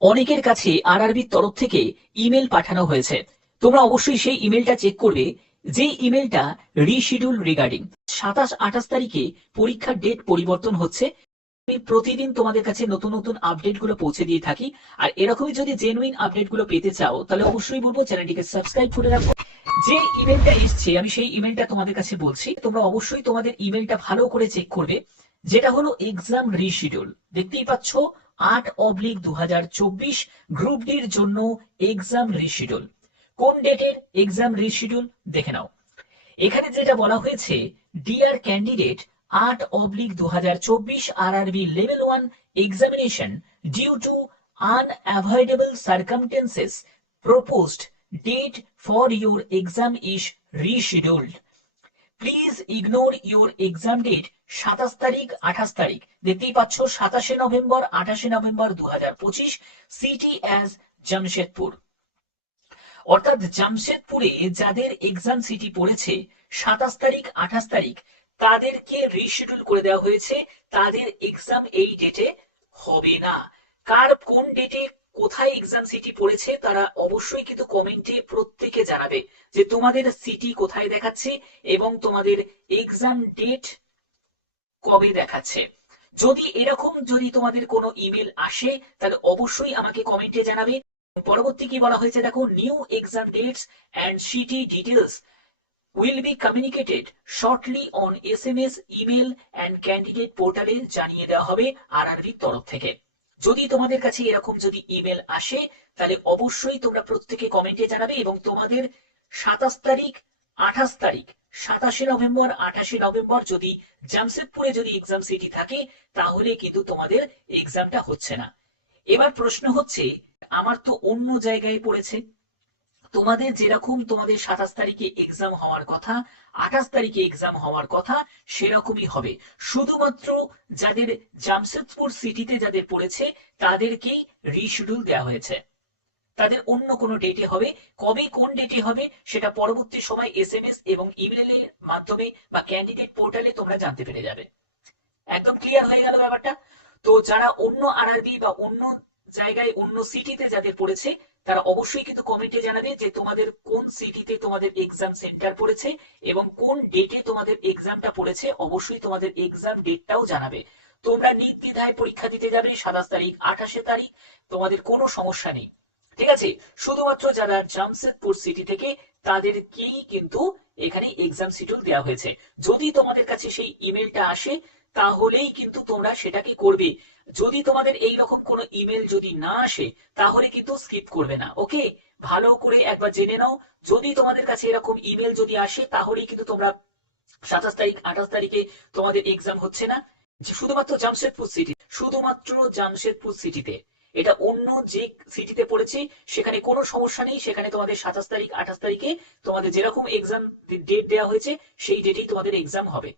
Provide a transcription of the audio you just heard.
অনেকের কাছে আরআরবির তরফ থেকে ইমেল পাঠানো হয়েছে। তোমরা অবশ্যই সেই ইমেলটা চেক করবে, যে ইমেলটা রিশিডিউল রিগার্ডিং 27-28 তারিখে পরীক্ষার ডেট পরিবর্তন হচ্ছে। আমি প্রতিদিন তোমাদের কাছে নতুন নতুন আপডেট গুলো পৌঁছে দিয়ে থাকি। আর এরকমই যদি জেনুইন আপডেট গুলো পেতে চাও তাহলে অবশ্যই বলবো চ্যানেলটিকে সাবস্ক্রাইব করে রাখো। যে ইমেলটা এসছে আমি সেই ইমেলটা তোমাদের কাছে বলছি, তোমরা অবশ্যই তোমাদের ইমেলটা ভালো করে চেক করবে। যেটা হলো এক্সাম রিশিডিউল, দেখতেই পাচ্ছ 8/2024 গ্রুপ ডির জন্য এক্সাম রিশিডিউল। কোন ডেটের এক্সাম রিশিডিউল দেখে নাও। এখানে যেটা বলা হয়েছে, dear candidate 8/2024 RRB level 1 examination due to unavoidable circumstances proposed date for your exam is rescheduled. Please ignore your exam date 27 তারিখ 28 তারিখ, দেখতেই পাচ্ছ 27 November 28 November 2025, city as Jamshedpur. অর্থাৎ জামশেদপুরে যাদের এক্সাম সিটি পড়েছে 27 তারিখ 28 তারিখ তাদেরকে রিশিডিউল করে দেওয়া হয়েছে, তাদের এক্সাম এই ডেটে হবে না। কার কোন ডেটে কোথায় এক্সাম সিটি পড়েছে তারা অবশ্যই কিন্তু কমেন্টে প্রত্যেকে জানাবে যে তোমাদের সিটি কোথায় দেখাচ্ছে এবং তোমাদের এক্সাম ডেট কবে দেখাচ্ছে। যদি এরকম যদি তোমাদের কোনো ইমেল আসে তাহলে অবশ্যই আমাকে কমেন্টে জানাবে। পরবর্তী কি বলা হয়েছে দেখো, new exam dates and city details will be communicated shortly on SMS, email and candidate পোর্টালে জানিয়ে দেওয়া হবে আরআরবির তরফ থেকে। যদি তোমাদের কাছে এরকম যদি ইমেল আসে তাহলে অবশ্যই তোমরা প্রত্যেকে কমেন্টে জানাবে এবং তোমাদের 27 তারিখ 28 তারিখ 27 নভেম্বর 28 নভেম্বর যদি জামশেদপুরে যদি এক্সাম সিটি থাকে তাহলে কিন্তু তোমাদের এক্সামটা হচ্ছে না। এবার প্রশ্ন হচ্ছে, আমার তো অন্য জায়গায় পড়েছে, তোমাদের যেরকম তোমাদের 27 তারিখে এক্সাম হওয়ার কথা 28 তারিখে এক্সাম হওয়ার কথা সেরকমই হবে। শুধুমাত্র যাদের জামশেদপুর সিটিতে যাদের পড়েছে তাদেরকেই রিশিডিউল দেওয়া হয়েছে, তাদের অন্য কোনো ডেটে হবে। কবে কোন ডেটে হবে সেটা পরবর্তী সময় এসএমএস এবং ইমেলের মাধ্যমে বা ক্যান্ডিডেট পোর্টালে তোমরা জানতে পেরে যাবে। একদম ক্লিয়ার হয়ে গেল ব্যাপারটা? তো যারা অন্য আরআরবি বা অন্য জায়গায় অন্য সিটিতে যাদের পড়েছে তারা অবশ্যই কিন্তু কমেন্টে জানাবে যে তোমাদের কোন সিটিতে তোমাদের এক্সাম সেন্টার পড়েছে এবং কোন ডেটে তোমাদের এক্সামটা পড়েছে। অবশ্যই তোমাদের এক্সাম ডেটটাও জানাবে। তোমরা নির্দ্বিধায় পরীক্ষা দিতে যাবে 27 তারিখ 28 তারিখ, তোমাদের কোনো সমস্যা নেই। ঠিক আছে, শুধুমাত্র যারা জামশেদপুর সিটি থেকে তাদেরকেই কিন্তু এখানে এক্সাম শিডিউল দেওয়া হয়েছে। যদি তোমাদের কাছে সেই ইমেলটা আসে তাহলেই কিন্তু তোমরা সেটা কি করবে। যদি তোমাদের এই রকম কোনো ইমেল যদি না আসে তাহলে কিন্তু স্কিপ করবে না। ওকে, ভালো করে একবার জেনে নাও। যদি তোমাদের কাছে এরকম ইমেল যদি আসে তাহলেই কিন্তু তোমরা 27 তারিখ 28 তারিখে তোমাদের এক্সাম হচ্ছে না। শুধুমাত্র জামশেদপুর সিটি, শুধুমাত্র জামশেদপুর সিটিতে। এটা অন্য যে সিটিতে পড়েছে সেখানে কোনো সমস্যা নেই, সেখানে তোমাদের 27 তারিখ 28 তারিখে তোমাদের যেরকম এক্সাম ডেট দেওয়া হয়েছে সেই ডেটেই তোমাদের এক্সাম হবে।